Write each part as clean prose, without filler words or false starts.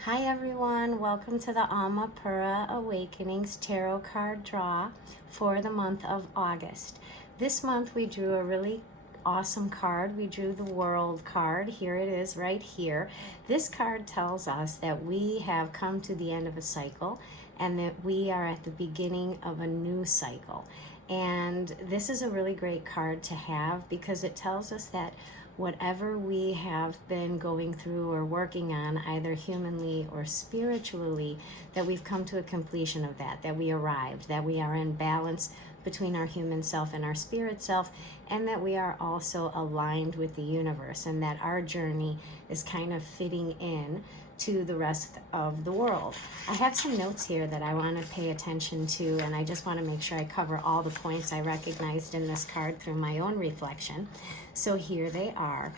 Hi everyone, welcome to the Amapura Awakenings Tarot card draw for the month of August. This month we drew a really awesome card. We drew the World card. Here it is right here. This card tells us that we have come to the end of a cycle and that we are at the beginning of a new cycle. And this is a really great card to have because it tells us that whatever we have been going through or working on, either humanly or spiritually, that we've come to a completion of that we arrived, that we are in balance between our human self and our spirit self, and that we are also aligned with the universe, and that our journey is kind of fitting in to the rest of the world. I have some notes here that I want to pay attention to, and I just want to make sure I cover all the points I recognized in this card through my own reflection. So here they are.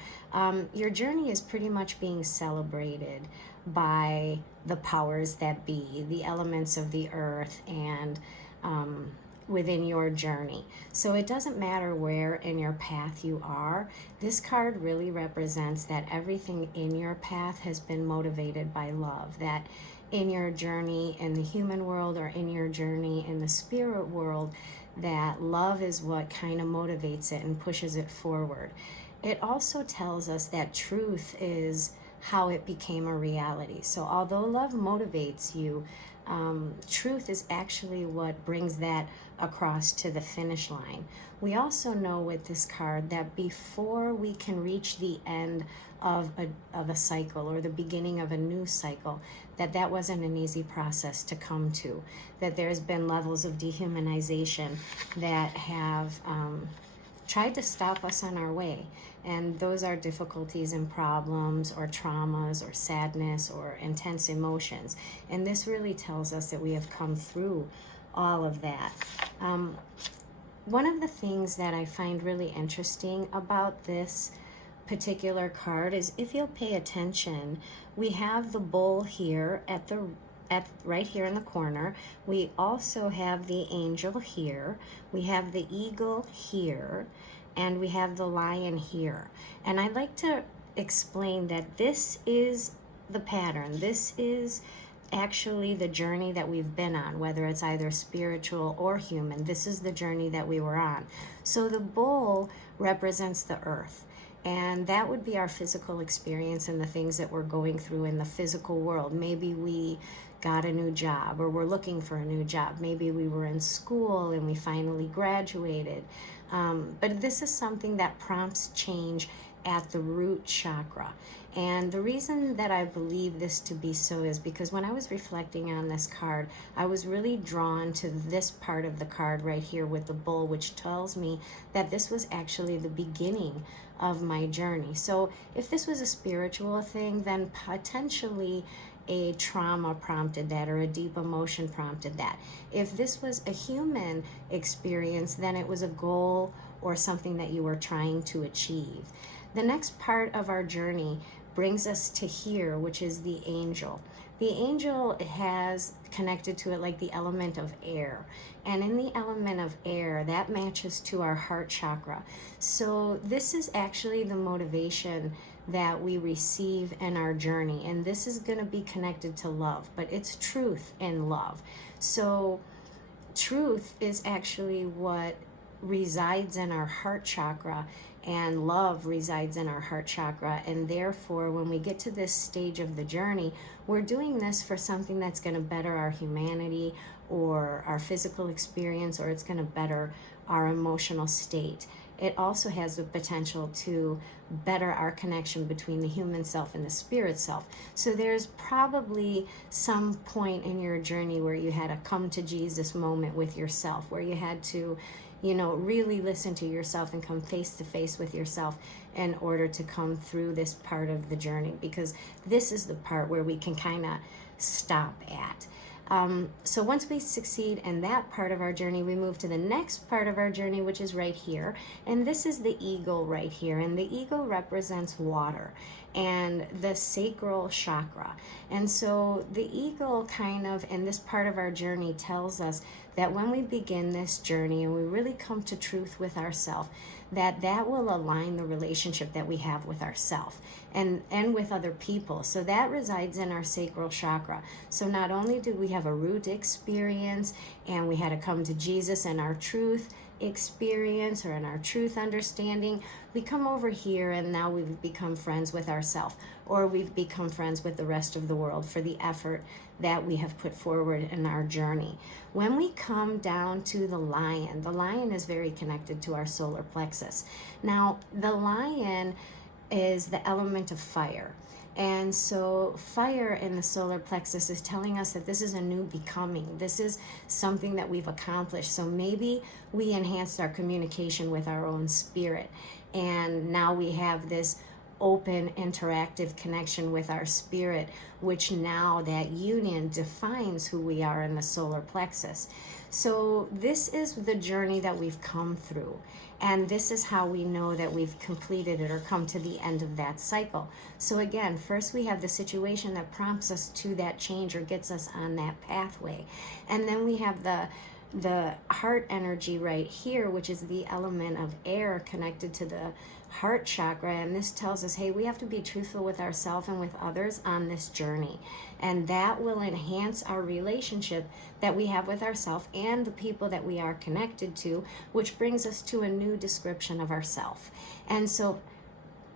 Your journey is pretty much being celebrated by the powers that be, the elements of the earth, and within your journey. So it doesn't matter where in your path you are. This card really represents that everything in your path has been motivated by love, that in your journey in the human world or in your journey in the spirit world, that love is what kind of motivates it and pushes it forward. It also tells us that truth is how it became a reality. So although love motivates you, truth is actually what brings that across to the finish line. We also know with this card that before we can reach the end of a cycle or the beginning of a new cycle, that wasn't an easy process to come to, that there's been levels of dehumanization that have tried to stop us on our way. And those are difficulties and problems or traumas or sadness or intense emotions. And this really tells us that we have come through all of that. One of the things that I find really interesting about this particular card is, if you'll pay attention, we have the bull here at right here in the corner. We also have the angel here. We have the eagle here, and we have the lion here. And I'd like to explain that this is the pattern. This is actually the journey that we've been on, whether it's either spiritual or human. This is the journey that we were on. So the bull represents the earth, and that would be our physical experience and the things that we're going through in the physical world. Maybe we got a new job, or we're looking for a new job. Maybe we were in school and we finally graduated. But this is something that prompts change at the root chakra. And the reason that I believe this to be so is because when I was reflecting on this card, I was really drawn to this part of the card right here with the bull, which tells me that this was actually the beginning of my journey. So if this was a spiritual thing, then potentially a trauma prompted that, or a deep emotion prompted that. If this was a human experience, then it was a goal or something that you were trying to achieve. The next part of our journey brings us to here, which is the angel. The angel has connected to it like the element of air. And in the element of air, that matches to our heart chakra. So this is actually the motivation that we receive in our journey. And this is going to be connected to love, but it's truth in love. So truth is actually what resides in our heart chakra, and love resides in our heart chakra. And therefore, when we get to this stage of the journey, we're doing this for something that's going to better our humanity or our physical experience, or it's going to better our emotional state. It also has the potential to better our connection between the human self and the spirit self. So there's probably some point in your journey where you had a come to Jesus moment with yourself, where you had to, really listen to yourself and come face to face with yourself in order to come through this part of the journey, because this is the part where we can kind of stop at. So once we succeed in that part of our journey, we move to the next part of our journey, which is right here. And this is the eagle right here. And the eagle represents water and the sacral chakra. And so the eagle kind of in this part of our journey tells us that when we begin this journey and we really come to truth with ourselves, that will align the relationship that we have with ourselves and with other people. So that resides in our sacral chakra. So not only do we have a root experience and we had to come to Jesus and our truth experience or in our truth understanding, we come over here and now we've become friends with ourselves, or we've become friends with the rest of the world for the effort that we have put forward in our journey. When we come down to the lion is very connected to our solar plexus. Now, the lion is the element of fire. And so fire in the solar plexus is telling us that this is a new becoming. This is something that we've accomplished. So maybe we enhanced our communication with our own spirit. And now we have this open, interactive connection with our spirit, which now that union defines who we are in the solar plexus. So this is the journey that we've come through. And this is how we know that we've completed it or come to the end of that cycle. So again, first we have the situation that prompts us to that change or gets us on that pathway. And then we have the heart energy right here, which is the element of air connected to the heart chakra. And this tells us, hey, we have to be truthful with ourselves and with others on this journey. And that will enhance our relationship that we have with ourselves and the people that we are connected to, which brings us to a new description of ourselves. And so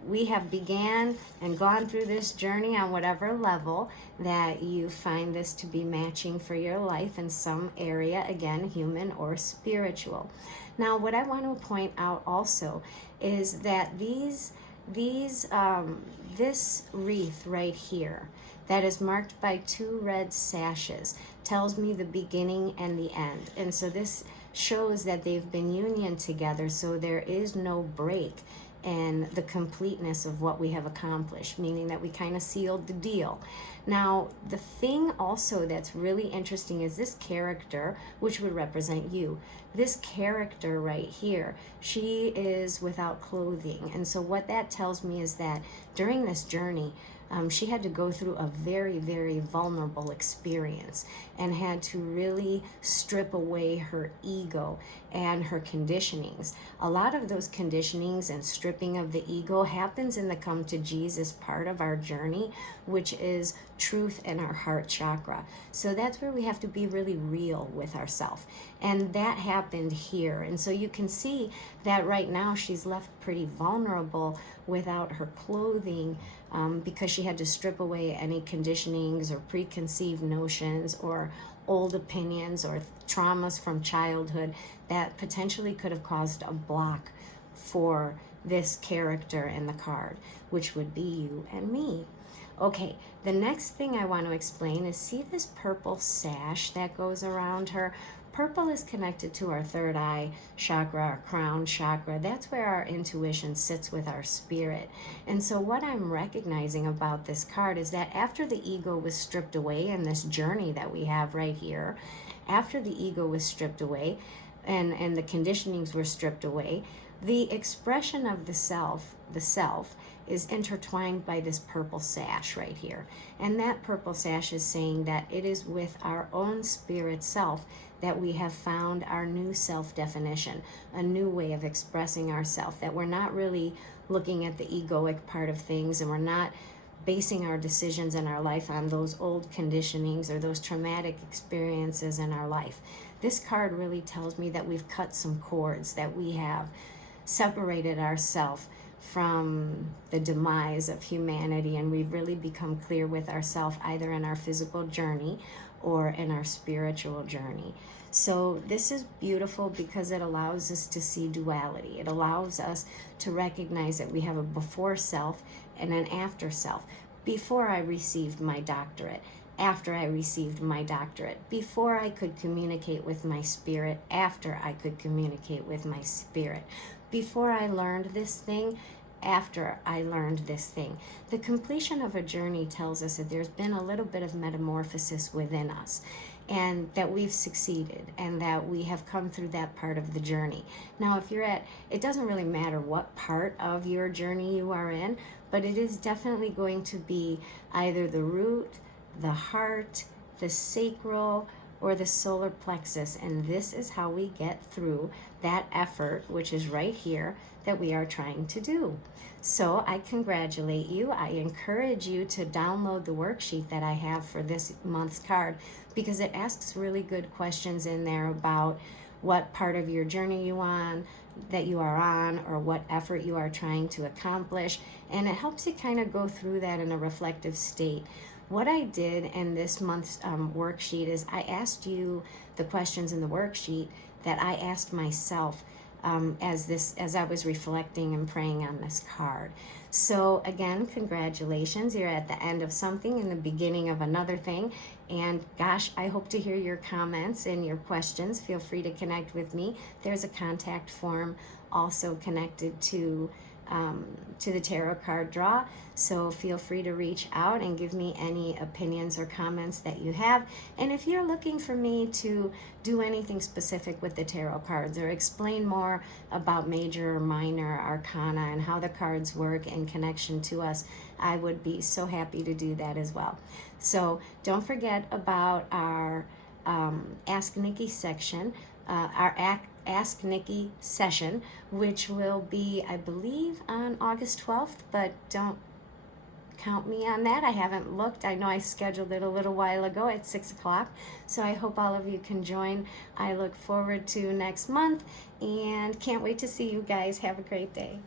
we have began and gone through this journey on whatever level that you find this to be matching for your life in some area, again, human or spiritual. Now, what I want to point out also is that this wreath right here that is marked by 2 red sashes tells me the beginning and the end. And so this shows that they've been union together, so there is no break and the completeness of what we have accomplished, meaning that we kind of sealed the deal. Now, the thing also that's really interesting is this character, which would represent you. This character right here, she is without clothing. And so what that tells me is that during this journey, she had to go through a very, very vulnerable experience and had to really strip away her ego and her conditionings. A lot of those conditionings and stripping of the ego happens in the come to Jesus part of our journey, which is truth in our heart chakra. So that's where we have to be really real with ourselves. And that happened here. And so you can see that right now she's left pretty vulnerable without her clothing, because she had to strip away any conditionings or preconceived notions or old opinions or traumas from childhood that potentially could have caused a block for this character in the card, which would be you and me. Okay, the next thing I want to explain is, see this purple sash that goes around her? Purple is connected to our third eye chakra, our crown chakra. That's where our intuition sits with our spirit. And so what I'm recognizing about this card is that after the ego was stripped away in this journey that we have right here, after the ego was stripped away and the conditionings were stripped away, the expression of the self is intertwined by this purple sash right here. And that purple sash is saying that it is with our own spirit self that we have found our new self-definition, a new way of expressing ourselves, that we're not really looking at the egoic part of things, and we're not basing our decisions in our life on those old conditionings or those traumatic experiences in our life. This card really tells me that we've cut some cords, that we have separated ourselves from the demise of humanity, and we've really become clear with ourselves either in our physical journey or in our spiritual journey. So this is beautiful because it allows us to see duality. It allows us to recognize that we have a before self and an after self. Before I received my doctorate, after I received my doctorate, before I could communicate with my spirit, after I could communicate with my spirit, before I learned this thing, after I learned this thing. The completion of a journey tells us that there's been a little bit of metamorphosis within us, and that we've succeeded, and that we have come through that part of the journey. Now, if you're at, it doesn't really matter what part of your journey you are in, but it is definitely going to be either the root, the heart, the sacral, or the solar plexus. And this is how we get through that effort, which is right here, that we are trying to do. So I congratulate you. I encourage you to download the worksheet that I have for this month's card, because it asks really good questions in there about what part of your journey you are on, or what effort you are trying to accomplish, and it helps you kind of go through that in a reflective state. What I did in this month's worksheet is I asked you the questions in the worksheet that I asked myself as I was reflecting and praying on this card. So again, congratulations. You're at the end of something and the beginning of another thing. And gosh, I hope to hear your comments and your questions. Feel free to connect with me. There's a contact form also connected to the tarot card draw. So feel free to reach out and give me any opinions or comments that you have. And if you're looking for me to do anything specific with the tarot cards, or explain more about major or minor arcana and how the cards work in connection to us, I would be so happy to do that as well. So don't forget about our Ask Nikki section, our Ask Nikki session, which will be, I believe, on August 12th, but don't count me on that. I haven't looked. I know I scheduled it a little while ago at 6 o'clock, so I hope all of you can join. I look forward to next month and can't wait to see you guys. Have a great day.